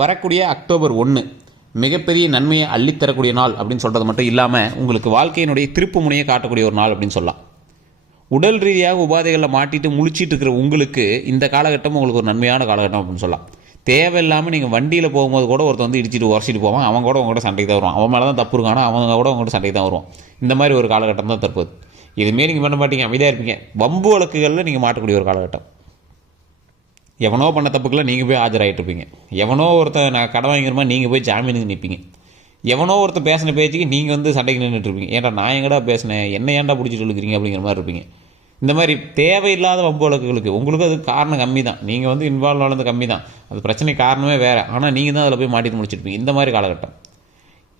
வரக்கூடிய அக்டோபர் 1 மிகப்பெரிய நன்மையை அள்ளித்தரக்கூடிய நாள் அப்படின்னு சொல்கிறது மட்டும் இல்லாமல் உங்களுக்கு வாழ்க்கையினுடைய திருப்பு முனையை காட்டக்கூடிய ஒரு நாள் அப்படின்னு சொல்லலாம். உடல் ரீதியாக உபாதைகளில் மாட்டிட்டு முழிச்சிட்டு இருக்கிற உங்களுக்கு இந்த காலகட்டம் உங்களுக்கு ஒரு நன்மையான காலகட்டம் அப்படின்னு சொல்லலாம். தேவையில்லாமல் நீங்கள் வண்டியில் போகும்போது கூட ஒருத்தர் வந்து இடிச்சிட்டு உரசிட்டு போவான், அவன் கூட உங்கள்கிட்ட சண்டைக்கு தான் வருவான், அவன் மேலே தான் தப்பு இருக்கானா அவங்க கூட உங்கள்கிட்ட சண்டைக்கு தான் வருவான். இந்த மாதிரி ஒரு காலகட்டம் தான் தற்போது. இதுமாரி நீங்கள் பண்ண மாட்டீங்க, அமைதியாக இருப்பீங்க. வம்பு வழக்குகளில் நீங்கள் மாட்டக்கூடிய ஒரு காலகட்டம். எவனோ பண்ண தப்புக்கெல்லாம் நீங்கள் போய் ஆஜராகிட்டுருப்பீங்க. எவனோ ஒருத்தர் நான் கடன் வாங்கிக்கிறமா நீங்கள் போய் ஜாமீனுக்கு நிற்பீங்க. எவனோ ஒருத்தர் பேசின பேச்சுக்கு நீங்கள் வந்து சண்டைக்கு நின்றுட்டுருப்பீங்க. ஏன்டா நான் எங்கடா பேசினேன், என்ன ஏன்டா பிடிச்சிட்டு இழுக்கிறீங்க அப்படிங்கிற மாதிரி இருப்பீங்க. இந்த மாதிரி தேவையில்லாத வம்பு வழக்குகளுக்கு உங்களுக்கு அது காரணம் கம்மி தான், நீங்கள் வந்து இன்வால்வ் ஆனது கம்மி தான், அது பிரச்சனை காரணமே வேறு, ஆனால் நீங்கள் தான் அதில் போய் மாட்டிட்டு முடிச்சிருப்பீங்க. இந்த மாதிரி காலகட்டம்.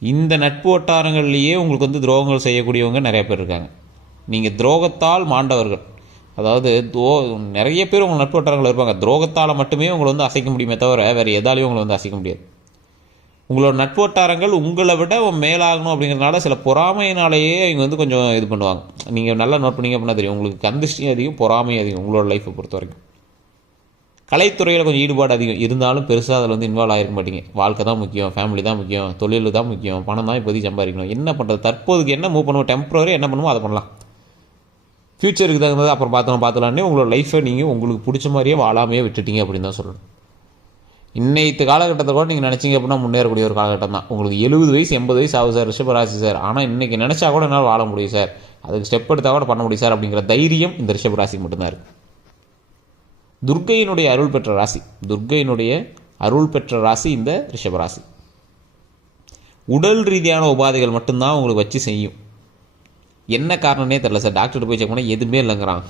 இந்த நட்பு வட்டாரங்கள்லேயே உங்களுக்கு வந்து துரோகங்கள் செய்யக்கூடியவங்க நிறைய பேர் இருக்காங்க. நீங்கள் துரோகத்தால் மாண்டவர்கள், அதாவது நிறைய பேர் உங்கள் நட்பு வட்டாரங்கள் இருப்பாங்க. துரோகத்தால் மட்டுமே உங்களை வந்து அசைக்க முடியுமே தவிர வேறு எதாலையும் உங்களை வந்து அசைக்க முடியாது. உங்களோட நட்பு வட்டாரங்கள் உங்களை விட மேலாகணும் அப்படிங்கிறதுனால சில பொறாமையினாலேயே இங்கே வந்து கொஞ்சம் இது பண்ணுவாங்க. நீங்கள் நல்லா நோட் பண்ணிங்க அப்படின்னா தெரியும், உங்களுக்கு கந்திஷ்டியும் அதிகம், பொறாமையும் அதிகம். உங்களோட லைஃப்பை பொறுத்த வரைக்கும் கலைத்துறையில் கொஞ்சம் ஈடுபாடு அதிகம் இருந்தாலும் பெருசாக அதில் வந்து இன்வால்வ் ஆகிருக்க மாட்டீங்க. வாழ்க்கை தான் முக்கியம், ஃபேமிலி தான் முக்கியம், தொழில் தான் முக்கியம், பணம் தான் இப்போதைக்கு சம்பாதிக்கணும். என்ன பண்ணுறது, தற்போதுக்கு என்ன மூவ் பண்ணுவோம், டெம்பரரி என்ன பண்ணுமோ அதை பண்ணலாம், ஃப்யூச்சருக்கு தகுந்தது அப்புறம் பார்த்துலான்னே உங்களோட லைஃப்பை நீங்கள் உங்களுக்கு பிடிச்ச மாதிரியே வாழாமையே விட்டுட்டீங்க அப்படின்னு தான் சொல்லணும். இன்னைத்து காலகட்டத்தை கூட நீங்கள் நினச்சிங்க அப்படின்னா முன்னேறக்கூடிய ஒரு காலகட்டம் தான். உங்களுக்கு 70 வயசு 80 வயசு ஆகுது சார், ரிஷபராசி சார், ஆனால் இன்றைக்கி நினச்சா கூட என்னால் வாழ முடியும் சார், அதுக்கு ஸ்டெப் எடுத்தால் கூட பண்ண முடியும் சார் அப்படிங்கிற தைரியம் இந்த ரிஷபராசிக்கு மட்டும்தான் இருக்குது. துர்க்கையினுடைய அருள் பெற்ற ராசி, துர்க்கையினுடைய அருள் பெற்ற ராசி இந்த ரிஷபராசி. உடல் ரீதியான உபாதைகள் மட்டும்தான் உங்களுக்கு வச்சு செய்யும். என்ன காரணம்னே தெரில சார், டாக்டர்கிட்ட போய் செக் பண்ணால் எதுவுமே இல்லைங்கிறான்,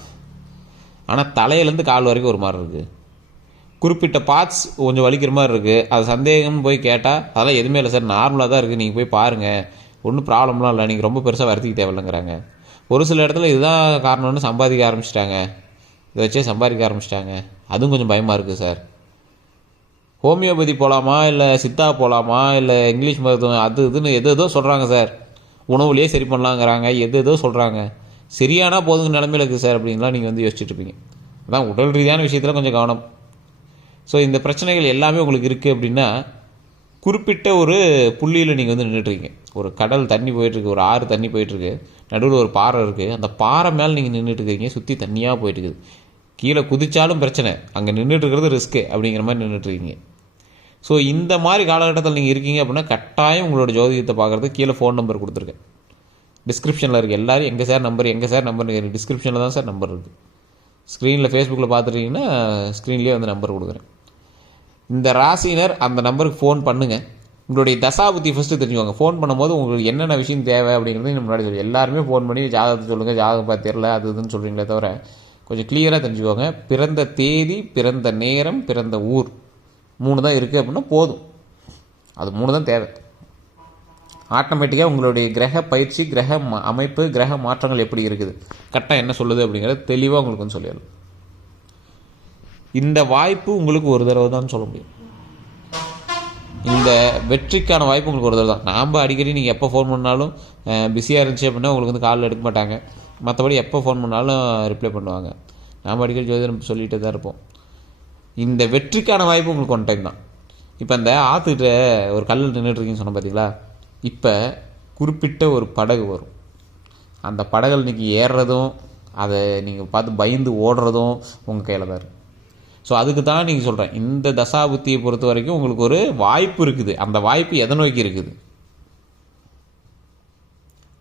ஆனால் தலையிலேருந்து கால் வரைக்கும் ஒரு மாதிரி இருக்குது. குறிப்பிட்ட பார்ட்ஸ் கொஞ்சம் வலிக்கிற மாதிரி இருக்குது, அது சந்தேகம்னு போய் கேட்டால் அதெல்லாம் எதுவுமே இல்லை சார், நார்மலாக தான் இருக்குது, நீங்கள் போய் பாருங்கள், ஒன்றும் ப்ராப்ளம்லாம் இல்லை, நீங்கள் ரொம்ப பெருசாக வருத்திக்க தேவையில்லைங்கிறாங்க. ஒரு சில இடத்துல இதுதான் காரணம்னு சம்பாதிக்க ஆரம்பிச்சிட்டாங்க, இதை வச்சே சம்பாதிக்க ஆரம்பிச்சிட்டாங்க. அதுவும் கொஞ்சம் பயமாக இருக்குது சார். ஹோமியோபதி போகலாமா இல்லை சித்தா போகலாமா இல்லை இங்கிலீஷ் மருத்துவம் அது இதுன்னு எதோ சொல்கிறாங்க சார், உணவுலேயே சரி பண்ணலாங்கிறாங்க, எதோ சொல்கிறாங்க. சரியானா போதுங்க நிலமையில் இருக்குது சார் அப்படின்லாம் நீங்கள் வந்து யோசிச்சுட்டு இருப்பீங்க. அதான் உடல் ரீதியான விஷயத்தில் கொஞ்சம் கவனம். ஸோ இந்த பிரச்சனைகள் எல்லாமே உங்களுக்கு இருக்குது அப்படின்னா குறிப்பிட்ட ஒரு புள்ளியில் நீங்கள் வந்து நின்றுட்டுருக்கீங்க. ஒரு கடல் தண்ணி போயிட்டுருக்கு, ஒரு ஆறு தண்ணி போயிட்டுருக்கு, நடுவில் ஒரு பாறை இருக்குது, அந்த பாறை மேலே நீங்கள் நின்றுட்டுருக்கீங்க, சுற்றி தண்ணியாக போயிட்டுருக்குது, கீழே குதிச்சாலும் பிரச்சனை, அங்கே நின்றுட்டுருக்கிறது ரிஸ்க்கு அப்படிங்கிற மாதிரி நின்றுட்டுருக்கீங்க. ஸோ இந்த மாதிரி காலகட்டத்தில் நீங்கள் இருக்கீங்க அப்படின்னா கட்டாயம் உங்களோட ஜோதிடத்தை பார்க்குறதுக்கு கீழே ஃபோன் நம்பர் கொடுத்துருக்கேன், டிஸ்கிரிப்ஷனில் இருக்குது. எல்லோரும் எங்கே சார் நம்பர் டிஸ்கிரிப்ஷனில் தான் சார் நம்பர் இருக்குது. ஸ்க்ரீனில் ஃபேஸ்புக்கில் பார்த்துட்டீங்கன்னா ஸ்க்ரீன்லேயே வந்து நம்பர் கொடுக்குறேன். இந்த ராசினர் அந்த நம்பருக்கு ஃபோன் பண்ணுங்கள். உங்களுடைய தசாபுத்தி ஃபஸ்ட்டு தெரிஞ்சுக்கோங்க. ஃபோன் பண்ணும்போது உங்களுக்கு என்னென்ன விஷயம் தேவை அப்படிங்கிறது முன்னாடி சொல்லி எல்லாருமே ஃபோன் பண்ணி ஜாதகத்தை சொல்லுங்கள், ஜாதகம் பார்த்து தெரியல அது இதுன்னு சொல்கிறீங்களே தவிர கொஞ்சம் கிளியராக தெரிஞ்சுக்கோங்க. பிறந்த தேதி, பிறந்த நேரம், பிறந்த ஊர் 3 தான் இருக்குது அப்படின்னா போதும், அது 3 தான் தேவை. ஆட்டோமேட்டிக்காக உங்களுடைய கிரக பயிற்சி, கிரக அமைப்பு, கிரக மாற்றங்கள் எப்படி இருக்குது, கரெக்டாக என்ன சொல்லுது அப்படிங்கிறது தெளிவாக உங்களுக்கு வந்து சொல்லிடலாம். இந்த வாய்ப்பு உங்களுக்கு ஒரு தடவை தான் சொல்ல முடியும். இந்த வெற்றிக்கான வாய்ப்பு உங்களுக்கு ஒரு தடவை தான். நாம் அடிக்கடி நீங்கள் எப்போ ஃபோன் பண்ணாலும் பிஸியாக இருந்துச்சு அப்படின்னா உங்களுக்கு வந்து காலில் எடுக்க மாட்டாங்க, மற்றபடி எப்போ ஃபோன் பண்ணாலும் ரிப்ளை பண்ணுவாங்க. நாம் அடிக்கடி ஜோதிடம் சொல்லிகிட்டே தான் இருப்போம். இந்த வெற்றிக்கான வாய்ப்பு உங்களுக்கு ஒன் டைம் தான். இப்போ இந்த ஆற்றுக்கிட்ட ஒரு கல்லில் நின்றுட்டுருக்கீங்கன்னு சொன்ன பார்த்தீங்களா, இப்போ குறிப்பிட்ட ஒரு படகு வரும், அந்த படகுல நீங்கள் ஏறுறதும் அதை நீங்கள் பார்த்து பயந்து ஓடுறதும் உங்கள் கையில் தான் இருக்குது. ஸோ அதுக்கு தான் நீங்கள் சொல்கிறேன், இந்த தசாபுத்தியை பொறுத்த வரைக்கும் உங்களுக்கு ஒரு வாய்ப்பு இருக்குது. அந்த வாய்ப்பு எதை நோக்கி இருக்குது,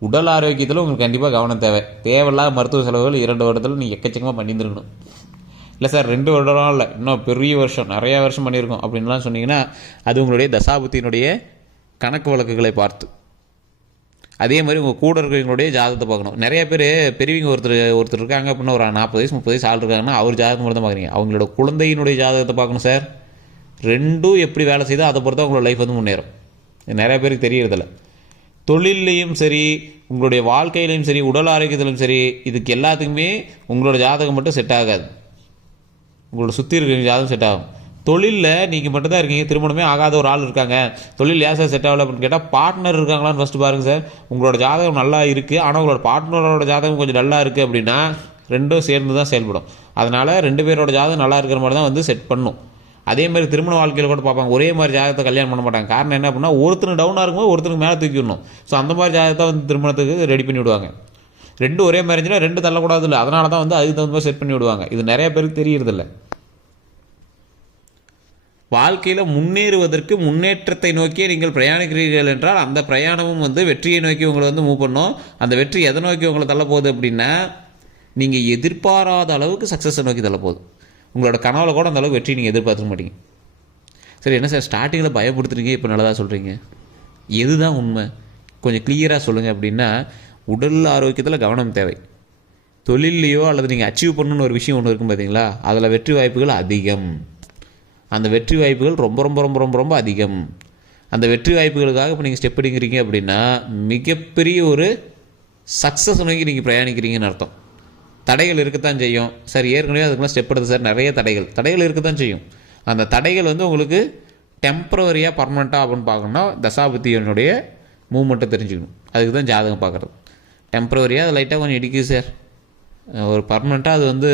உடல் ஆரோக்கியத்தில் உங்களுக்கு கண்டிப்பாக கவனம் தேவை. தேவையில்லாத மருத்துவ செலவுகள் 2 வருடத்தில் நீங்கள் எக்கச்சக்கமாக பண்ணியிருந்துருக்கணும். இல்லை சார் 2 வருடம் இல்லை, இன்னும் பெரிய வருஷம், நிறையா வருஷம் பண்ணியிருக்கோம் அப்படின்லாம் சொன்னீங்கன்னா அது உங்களுடைய தசாபுத்தியினுடைய கணக்கு வழக்குகளை பார்த்து. அதே மாதிரி உங்கள் கூட இருக்கிறவங்களுடைய ஜாதகத்தை பார்க்கணும். நிறைய பேர் பெரியவங்க ஒருத்தர் இருக்காங்க அப்படின்னா ஒரு 40 வயசு 30 வயசு ஆள் இருக்காங்கன்னா அவர் ஜாதகம் மட்டும் தான் பார்க்குறீங்க. அவங்களோட குழந்தையினுடைய ஜாதகத்தை பார்க்கணும் சார். ரெண்டும் எப்படி வேலை செய்தோ அதை பொறுத்தா உங்களோட லைஃப் வந்து முன்னேறும். நிறைய பேருக்கு தெரியறதில்ல. தொழிலையும் சரி, உங்களுடைய வாழ்க்கையிலையும் சரி, உடல் ஆரோக்கியத்திலும் சரி, இதுக்கு எல்லாத்துக்குமே உங்களோட ஜாதகம் மட்டும் செட் ஆகாது, உங்களோட சுற்றி இருக்கிற ஜாதகம் செட் ஆகும். தொழிலில் நீங்கள் மட்டும்தான் இருக்கீங்க, திருமணமே ஆகாத ஒரு ஆள் இருக்காங்க, தொழில் ஏன் சார் செட் ஆகலை அப்படின்னு கேட்டால் பார்ட்னர் இருக்காங்களான்னு ஃபஸ்ட்டு பாருங்கள் சார். உங்களோட ஜாதகம் நல்லா இருக்குது, ஆனால் உங்களோட பார்ட்னரோட ஜாதகம் கொஞ்சம் நல்லா இருக்குது அப்படின்னா ரெண்டும் சேர்ந்து தான் செயல்படும். அதனால் 2 பேரோட ஜாதகம் நல்லா இருக்கிற மாதிரி தான் வந்து செட் பண்ணும். அதே மாதிரி திருமண வாழ்க்கையில் கூட பார்ப்பாங்க, ஒரே மாதிரி ஜாதகத்தை கல்யாணம் பண்ண மாட்டாங்க. காரணம் என்ன அப்படின்னா, ஒருத்தருக்கு டவுனாக இருக்கும்போது ஒருத்தருக்கு மேலே தூக்கிடணும். ஸோ அந்த மாதிரி ஜாதகத்தை வந்து திருமணத்துக்கு ரெடி பண்ணி விடுவாங்க. ரெண்டும் ஒரே மாதிரி இருந்துச்சுன்னா ரெண்டு தள்ளக்கூடாது இல்லை, அதனால தான் வந்து அதுக்கு தகுந்த மாதிரி செட் பண்ணி விடுவாங்க. இது நிறைய பேருக்கு தெரியறதில்ல. வாழ்க்கையில் முன்னேறுவதற்கு முன்னேற்றத்தை நோக்கியே நீங்கள் பிரயாணிக்கிறீர்கள் என்றால் அந்த பிரயாணமும் வந்து வெற்றியை நோக்கி உங்களை வந்து மூவ் பண்ணும். அந்த வெற்றி எதை நோக்கி உங்களை தள்ளப்போகுது அப்படின்னா, நீங்கள் எதிர்பாராத அளவுக்கு சக்ஸஸை நோக்கி தள்ளப்போகுது. உங்களோட கனவுல கூட அந்த அளவுக்கு வெற்றி நீங்கள் எதிர்பார்த்துக்க மாட்டீங்க. சரி, என்ன சார் ஸ்டார்டிங்கில் பயப்படுத்துறீங்க, இப்போ நல்லதாக சொல்கிறீங்க, எதுதான் உண்மை கொஞ்சம் கிளியராக சொல்லுங்கள் அப்படின்னா, உடல் ஆரோக்கியத்தில் கவனம் தேவை. தொழிலையோ அல்லது நீங்கள் அச்சீவ் பண்ணணுன்னு ஒரு விஷயம் ஒன்று இருக்கும் பார்த்தீங்களா, அதில் வெற்றி வாய்ப்புகள் அதிகம். அந்த வெற்றி வாய்ப்புகள் ரொம்ப ரொம்ப ரொம்ப ரொம்ப ரொம்ப அதிகம். அந்த வெற்றி வாய்ப்புகளுக்காக இப்போ நீங்கள் ஸ்டெப் எடுக்கிறீங்க அப்படின்னா மிகப்பெரிய ஒரு சக்ஸஸ் நோக்கி நீங்கள் பிரயாணிக்கிறீங்கன்னு அர்த்தம். தடைகள் இருக்கத்தான் செய்யும் சார், ஏற்கனவே அதுக்குலாம் ஸ்டெப் எடுத்து சார் நிறைய தடைகள் இருக்கத்தான் செய்யும். அந்த தடைகள் வந்து உங்களுக்கு டெம்பரவரியாக பர்மனெண்ட்டாக அப்படின்னு பார்க்கணுன்னா தசாபுத்தியனுடைய மூவ்மெண்ட்டை தெரிஞ்சுக்கணும். அதுக்கு தான் ஜாதகம் பார்க்குறது. டெம்பரவரியாக அது லைட்டாக கொஞ்சம் இடிக்குது சார், ஒரு பர்மனெண்ட்டாக அது வந்து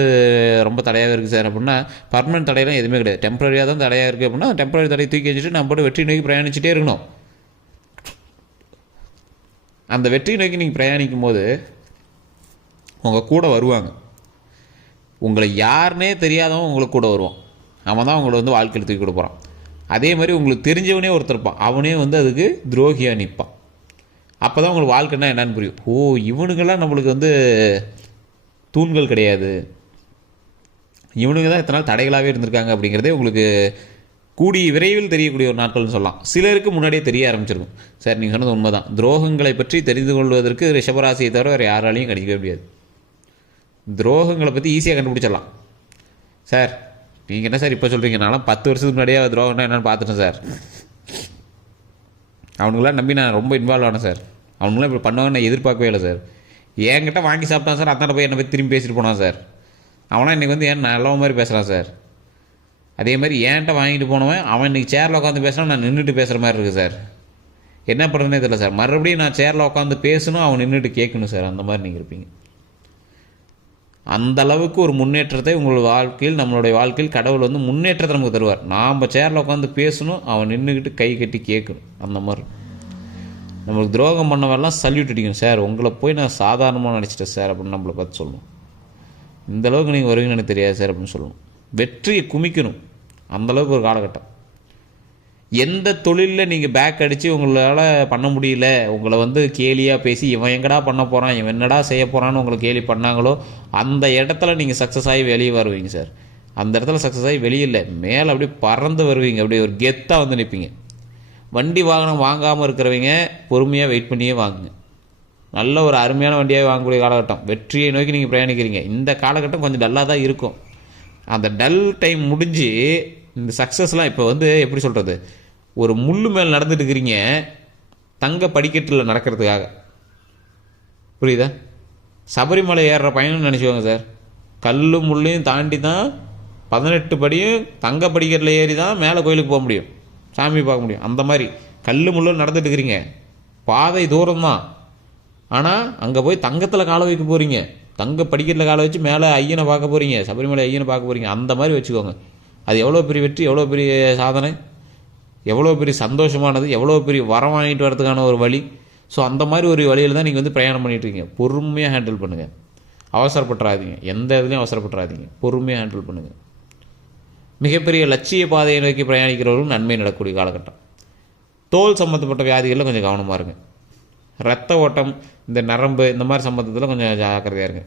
ரொம்ப தடையாக இருக்குது சார் அப்படின்னா, பர்மனெண்ட் தடையெல்லாம் எதுவுமே கிடையாது. டெம்பரரியாக தான் தடையாக இருக்குது அப்படின்னா டெம்பரரி தடையை தூக்கி வச்சுட்டு நம்ம போட்டு வெற்றி நோக்கி பிரயாணிச்சுட்டே இருக்கணும். அந்த வெற்றி நோக்கி நீங்கள் பிரயாணிக்கும் போது உங்கள் கூட வருவாங்க. உங்களை யாருன்னே தெரியாதவன் உங்களுக்கு கூட வருவான். அவன் தான் உங்களை வந்து வாழ்க்கையில் தூக்கி கொடுப்பான். அதே மாதிரி உங்களுக்கு தெரிஞ்சவனே ஒருத்தர் இருப்பான், அவனே வந்து அதுக்கு துரோகியாக நிற்பான். அப்போ தான் உங்களுக்கு வாழ்க்கைன்னா என்னன்னு புரியும். ஓ, இவனுங்கெல்லாம் நம்மளுக்கு வந்து தூண்கள் கிடையாது, இவனுங்க தான் இத்தனை நாள் தடைகளாகவே இருந்திருக்காங்க அப்படிங்கிறதே உங்களுக்கு கூடிய விரைவில் தெரியக்கூடிய ஒரு நாட்கள்னு சொல்லலாம். சிலருக்கு முன்னாடியே தெரிய ஆரம்பிச்சிருக்கும். சார் நீங்கள் சொன்னது உண்மை தான். துரோகங்களை பற்றி தெரிந்து கொள்வதற்கு ரிஷபராசியை தவிர வேறு யாராலையும் கணிக்கவே முடியாது. துரோகங்களை பற்றி ஈஸியாக கண்டுபிடிச்சிடலாம். சார் நீங்கள் என்ன சார் இப்போ சொல்கிறீங்க, நான்லாம் 10 வருஷத்துக்கு முன்னாடியே துரோகம்னா என்னென்னு பார்த்துட்டேன் சார். அவனுங்களாம் நம்பி நான் ரொம்ப இன்வால்வ் ஆனேன் சார். அவனுங்களாம் இப்படி பண்ணுவாங்கன்னு நான் எதிர்பார்க்கவே இல்லை சார். என்கிட்ட வாங்கி சாப்பிட்டான் சார், அந்தாண்ட போய் என்னை பற்றி திரும்பி பேசிட்டு போனான் சார். அவனா இன்றைக்கி வந்து ஏன் நல்ல மாதிரி பேசுகிறான் சார். அதே மாதிரி ஏன்ட்ட வாங்கிட்டு போனவன் அவன் இன்றைக்கி சேரில் உட்காந்து பேசுகிறான், நான் நின்றுட்டு பேசுகிற மாதிரி இருக்குது சார். என்ன பண்ணுறதுனே தெரியல சார். மறுபடியும் நான் சேரில் உட்காந்து பேசணும், அவன் நின்றுட்டு கேட்கணும் சார். அந்த மாதிரி நீங்கள் இருப்பீங்க. அந்த அளவுக்கு ஒரு முன்னேற்றத்தை உங்களோட வாழ்க்கையில், நம்மளுடைய வாழ்க்கையில் கடவுள் வந்து முன்னேற்றத்தை நமக்கு தருவார். நாம் சேரில் உட்காந்து பேசணும், அவன் நின்றுக்கிட்டு கை கட்டி கேட்கணும். அந்த மாதிரி நம்மளுக்கு துரோகம் பண்ணவெல்லாம் சல்யூட் அடிக்கணும். சார் உங்களை போய் நான் சாதாரணமாக நினச்சிட்டேன் சார் அப்படின்னு நம்மளை பார்த்து சொல்லணும். இந்தளவுக்கு நீங்கள் வருவீங்கன்னு எனக்கு தெரியாது சார் அப்படின்னு சொல்லணும். வெற்றியை குமிக்கணும். அந்தளவுக்கு ஒரு காலகட்டம். எந்த தொழிலில் நீங்கள் பேக் அடித்து உங்களால் பண்ண முடியல, உங்களை வந்து கேலியாக பேசி இவன் எங்கடா பண்ண போகிறான், இவன் என்னடா செய்ய போகிறான்னு உங்களை கேலி பண்ணாங்களோ அந்த இடத்துல நீங்கள் சக்ஸஸ் ஆகி வெளியே வருவீங்க சார். அந்த இடத்துல சக்ஸஸ் ஆகி வெளியில் மேலே அப்படியே பறந்து வருவீங்க. அப்படியே ஒரு கெத்தாக வந்து நிற்பீங்க. வண்டி வாகனம் வாங்காமல் இருக்கிறவங்க பொறுமையாக வெயிட் பண்ணியே வாங்குங்க. நல்ல ஒரு அருமையான வண்டியாக வாங்கக்கூடிய காலகட்டம். வெற்றியை நோக்கி நீங்கள் பிரயாணிக்கிறீங்க. இந்த காலகட்டம் கொஞ்சம் டல்லாக தான் இருக்கும். அந்த டல் டைம் முடிஞ்சு இந்த சக்ஸஸ்லாம் இப்போ வந்து எப்படி சொல்கிறது, ஒரு முள்ளு மேல் நடந்துட்டு இருக்கிறீங்க தங்க படிக்கட்டில் நடக்கிறதுக்காக. புரியுதா? சபரிமலை ஏறுற பயணம்னு நினச்சிக்கோங்க சார். கல்லும் முள்ளையும் தாண்டி தான் 18 படியும் தங்க படிக்கட்டில் ஏறி தான் மேலே கோயிலுக்கு போக முடியும், சாமி பார்க்க முடியும். அந்த மாதிரி கல் முள்ளும் நடந்துட்டு இருக்கிறீங்க. பாதை தூரம் தான், ஆனால் அங்கே போய் தங்கத்தில் காலை வைக்க போகிறீங்க. தங்க படிக்கட்டில் காலை வச்சு மேலே ஐயனை பார்க்க போகிறீங்க, சபரிமலை ஐயனை பார்க்க போகிறீங்க. அந்த மாதிரி வச்சுக்கோங்க. அது எவ்வளோ பெரிய வெற்றி, எவ்வளோ பெரிய சாதனை, எவ்வளோ பெரிய சந்தோஷமானது, எவ்வளோ பெரிய வரம் வாங்கிட்டு வரதுக்கான ஒரு வழி. ஸோ அந்த மாதிரி ஒரு வழியில் தான் நீங்கள் வந்து பிரயாணம் பண்ணிட்டுருக்கீங்க. பொறுமையாக ஹேண்டில் பண்ணுங்கள். அவசரப்பட்டுறாதீங்க. எந்த இதுலேயும் அவசரப்பட்டுறாதீங்க. பொறுமையாக ஹேண்டில் பண்ணுங்கள். மிகப்பெரிய லட்சிய பாதையை நோக்கி பிரயாணிக்கிறவர்களும் நன்மை நடக்கக்கூடிய காலகட்டம். தோல் சம்மந்தப்பட்ட வியாதிகளில் கொஞ்சம் கவனமாக இருங்க. ரத்த ஓட்டம், இந்த நரம்பு, இந்த மாதிரி சம்மந்தத்தில் கொஞ்சம் ஜாக்கிரதையாக இருங்க.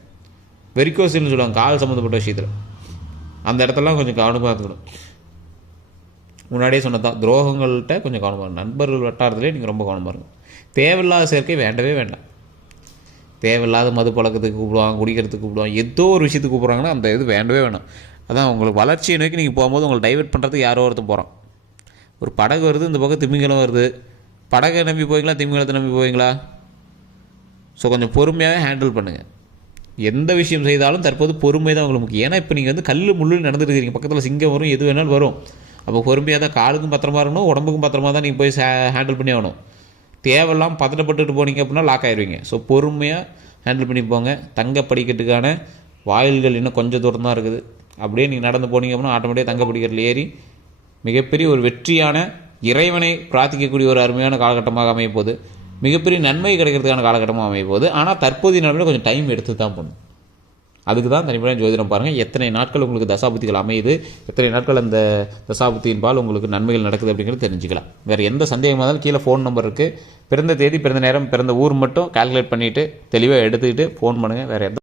வெரிகோசில்னு சொல்லுவாங்க கால் சம்மந்தப்பட்ட விஷயத்தில். அந்த இடத்துலலாம் கொஞ்சம் கவனமாக இருந்துக்கணும். முன்னாடியே சொன்னதான், துரோகங்கள்கிட்ட கொஞ்சம் கவனமாக இருக்கும். நண்பர்கள் வட்டாரத்துலேயே நீங்கள் ரொம்ப கவனமாக இருக்கும். தேவையில்லாத சேர்க்கை வேண்டவே வேண்டாம். தேவையில்லாத மது பழக்கத்துக்கு கூப்பிடுவாங்க, குடிக்கிறதுக்கு கூப்பிடுவாங்க, ஏதோ ஒரு விஷயத்துக்கு கூப்பிட்றாங்கன்னா அந்த இது வேண்டவே வேண்டாம். அதான் உங்களுக்கு வளர்ச்சியை நோக்கி நீங்கள் போகும்போது உங்களை டைவெர்ட் பண்ணுறதுக்கு யாரோ ஒருத்தர் போகிறான். ஒரு படகு வருது, இந்த பக்கம் திமிங்கலம் வருது. படகை நம்பி போவீங்களா, திமிங்கலத்தை நம்பி போவீங்களா? ஸோ கொஞ்சம் பொறுமையாகவே ஹேண்டில் பண்ணுங்கள். எந்த விஷயம் செய்தாலும் தற்போது பொறுமை தான் உங்களுக்கு முக்கியம். ஏன்னா இப்போ நீங்கள் வந்து கல் முள்ளு நடந்துட்டு இருக்கீங்க. பக்கத்தில் சிங்கம் வரும், எது வேணாலும் வரும். அப்போ பொறுமையாக தான், காலுக்கும் பத்திரமா இருக்கணும், உடம்புக்கும் பத்திரமா தான் நீங்கள் போய் ஹேண்டில் பண்ணி ஆகணும். தேவையில்லாமல் பதட்டப்பட்டுட்டு போனீங்க அப்படின்னா லாக் ஆயிடுவீங்க. ஸோ பொறுமையாக ஹேண்டில் பண்ணி போங்க. தங்க படிக்கட்டுக்கான வாயில்கள் இன்னும் கொஞ்சம் தூரம் தான் இருக்குது. அப்படியே நீங்கள் நடந்து போனீங்க அப்படின்னா ஆட்டோமேட்டிக்காக தங்க படிக்கட்டில் ஏறி மிகப்பெரிய ஒரு வெற்றியான இறைவனை பிரார்த்திக்கக்கூடிய ஒரு அருமையான காலகட்டமாக அமைய போகுது. மிகப்பெரிய நன்மை கிடைக்கிறதுக்கான காலகட்டமாக அமைய போகுது. ஆனால் தற்போதைய நிலைமையில் கொஞ்சம் டைம் எடுத்து தான் போகணும். அதுக்கு தான் தனிப்படையாக ஜோதிடம் பாருங்கள். எத்தனை நாட்கள் உங்களுக்கு தசாபுத்திகள் அமையுது, எத்தனை நாட்கள் அந்த தசாபுத்தியின் பால் உங்களுக்கு நன்மைகள் நடக்குது அப்படிங்கிறது தெரிஞ்சுக்கலாம். வேறு எந்த சந்தேகமாக இருந்தாலும் கீழே ஃபோன் நம்பர் இருக்குது. பிறந்த தேதி, பிறந்த நேரம், பிறந்த ஊர் மட்டும் கால்குலேட் பண்ணிவிட்டு தெளிவாக எடுத்துக்கிட்டு ஃபோன் பண்ணுங்கள். வேறு எந்த